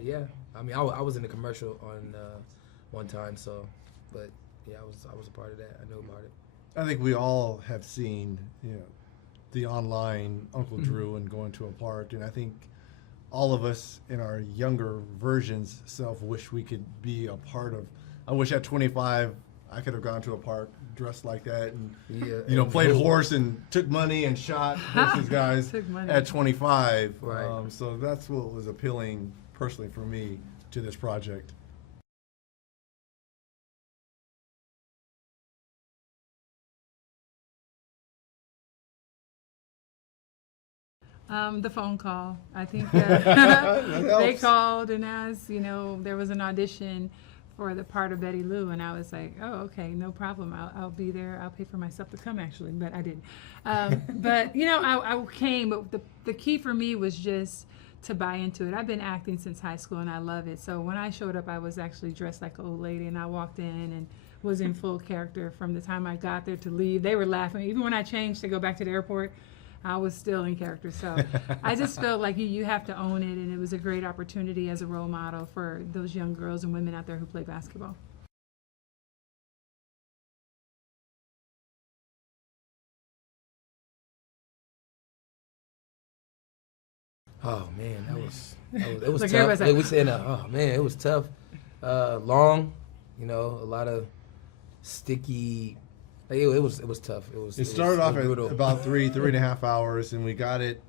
Yeah. I mean, I was in the commercial on one time, so, but yeah, I was a part of that. I know about it. I think we all have seen, the online Uncle Drew and going to a park, and I think all of us in our younger versions self wish we could be a part of. I wish at 25 I could have gone to a park dressed like that and played horse and took money and shot versus guys at 25. Right. So that's what was appealing personally for me to this project. The phone call. I think they called and asked, there was an audition for the part of Betty Lou, and I was like, oh, okay, no problem. I'll be there. I'll pay for myself to come, actually, but I didn't. But, I came, but the key for me was just to buy into it. I've been acting since high school, and I love it. So when I showed up, I was actually dressed like an old lady, and I walked in and was in full character from the time I got there to leave. They were laughing. Even when I changed to go back to the airport, I was still in character. So I just felt like you have to own it, and it was a great opportunity as a role model for those young girls and women out there who play basketball. Oh man, it was Like tough. everybody's like, Like we saying, oh man, it was tough. Long, a lot of sticky. Like, it was tough. It started off at brutal. about three and a half hours, and we got it.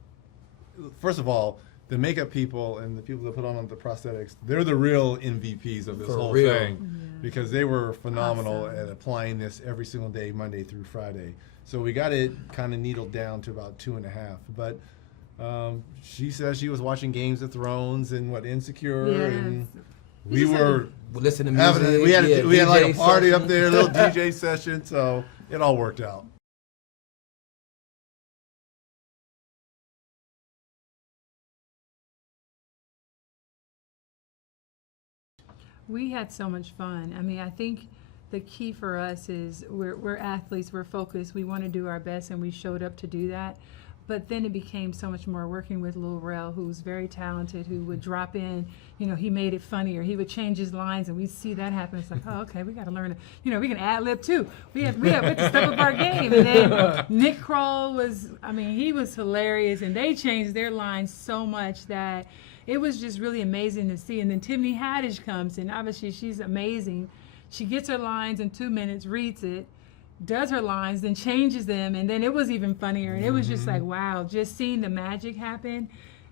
First of all, the makeup people and the people that put on the prosthetics, they're the real MVPs of this For whole real. thing because they were phenomenal Awesome. at applying this every single day, Monday through Friday. So we got it kind of needled down to about 2.5. But she says she was watching Games of Thrones and Insecure, and we were listen to music. we had like a DJ party session. up there, a little DJ session, so it all worked out. We had so much fun. I mean, I think the key for us is we're athletes, we're focused, we want to do our best, and we showed up to do that. But then it became so much more working with Lil Rel, who's very talented, who would drop in, he made it funnier. He would change his lines, and we see that happen. It's like, oh, okay, we got to learn. We can ad-lib too. We have to step up our game. And then Nick Kroll he was hilarious, and they changed their lines so much that it was just really amazing to see. And then Tiffany Haddish comes, and obviously she's amazing. She gets her lines in 2 minutes, reads it, does her lines, then changes them, and then it was even funnier. And it was just like, wow, just seeing the magic happen.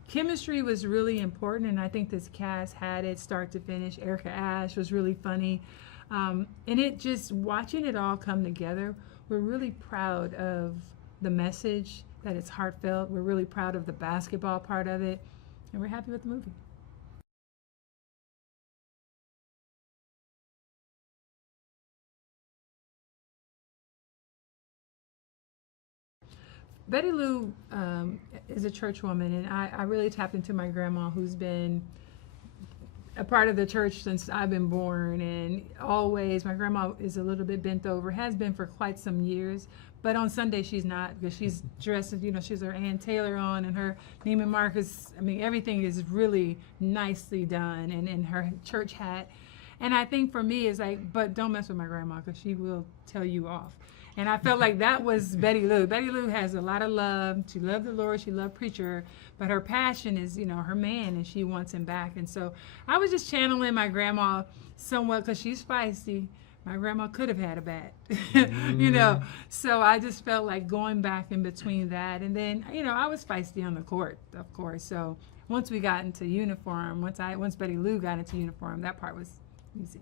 Chemistry was really important, and I think this cast had it start to finish. Erica Ash was really funny. And it just, watching it all come together, we're really proud of the message, that it's heartfelt. We're really proud of the basketball part of it, and we're happy with the movie. Betty Lou is a church woman, and I really tapped into my grandma, who's been a part of the church since I've been born, and always, my grandma is a little bit bent over, has been for quite some years, but on Sunday she's not, because she's dressed, she's her Ann Taylor on, and her Neiman Marcus, everything is really nicely done, and in her church hat. And I think for me, it's like, but don't mess with my grandma, because she will tell you off. And I felt like that was Betty Lou. Betty Lou has a lot of love. She loved the Lord. She loved preacher. But her passion is, her man, and she wants him back. And so I was just channeling my grandma somewhat, because she's feisty. My grandma could have had a bat, So I just felt like going back in between that. And then, I was feisty on the court, of course. So once we got into uniform, once Betty Lou got into uniform, that part was easy.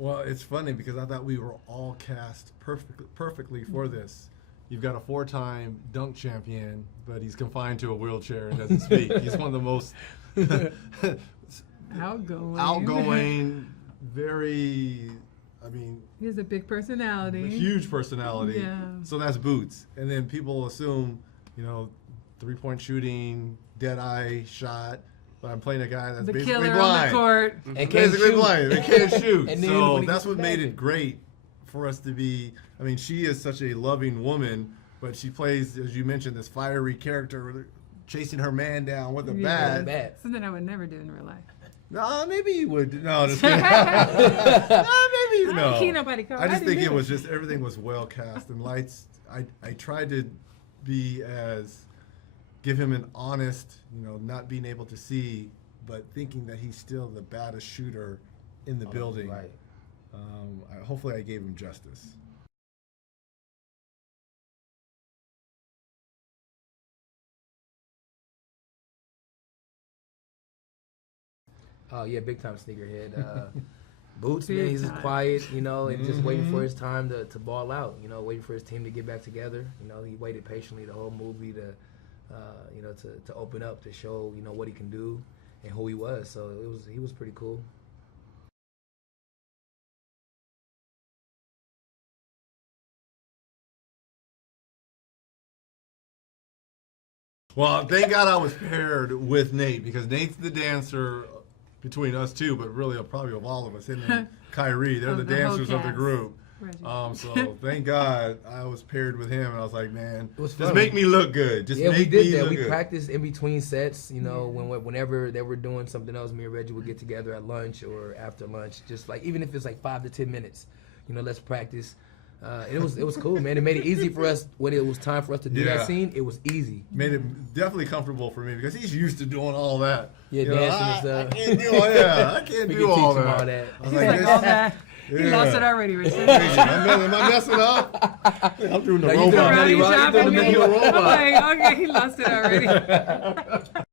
Well, it's funny because I thought we were all cast perfectly for this. You've got a 4-time dunk champion, but he's confined to a wheelchair and doesn't speak. He's one of the most outgoing, very, he has a big personality. a huge personality. Yeah. So that's Boots. And then people assume, 3-point shooting, dead eye shot. But I'm playing a guy that's The basically killer blind. on the court. And can't Basically shoot. blind. They can't shoot. And then So when he that's gets what made back- it great for us to be. I mean, she is such a loving woman, but she plays, as you mentioned, this fiery character, chasing her man down with a bat. Bad. Something I would never do in real life. No, maybe you would. No, just kidding. No, maybe you I know. don't keep nobody call. I just think didn't it do was just everything was well cast and lights. I tried to give him an honest, not being able to see, but thinking that he's still the baddest shooter in the building. Right. Hopefully, I gave him justice. Oh yeah, big time sneakerhead. Boots, Big man, he's just time. quiet, and just waiting for his time to ball out. Waiting for his team to get back together. He waited patiently the whole movie to open up, to show what he can do and who he was. So he was pretty cool. Well, thank God I was paired with Nate, because Nate's the dancer between us two, but really probably of all of us. Him and Kyrie, they're the The whole dancers of the cast. group. Reggie. So thank God I was paired with him, and I was like, man, It was just fun. make me look good. Just Yeah, make we did me that. look We good. practiced in between sets. Whenever they were doing something else, me and Reggie would get together at lunch or after lunch. Just like, even if it's like 5 to 10 minutes, let's practice. It was cool, man. It made it easy for us when it was time for us to do Yeah. that scene. It was easy. Made it definitely comfortable for me, because he's used to doing all that. Yeah, You know, dancing and I stuff. can't do all that. I can't We do can teach all him that. all that. I was He's like, like, this- oh, man. He Yeah. lost it already, Richard. Am I messing up? I'm doing the No, you doing robot. Nutty Right, Rock. job, You doing the okay. Nutty Rock. I'm like, okay, he lost it already.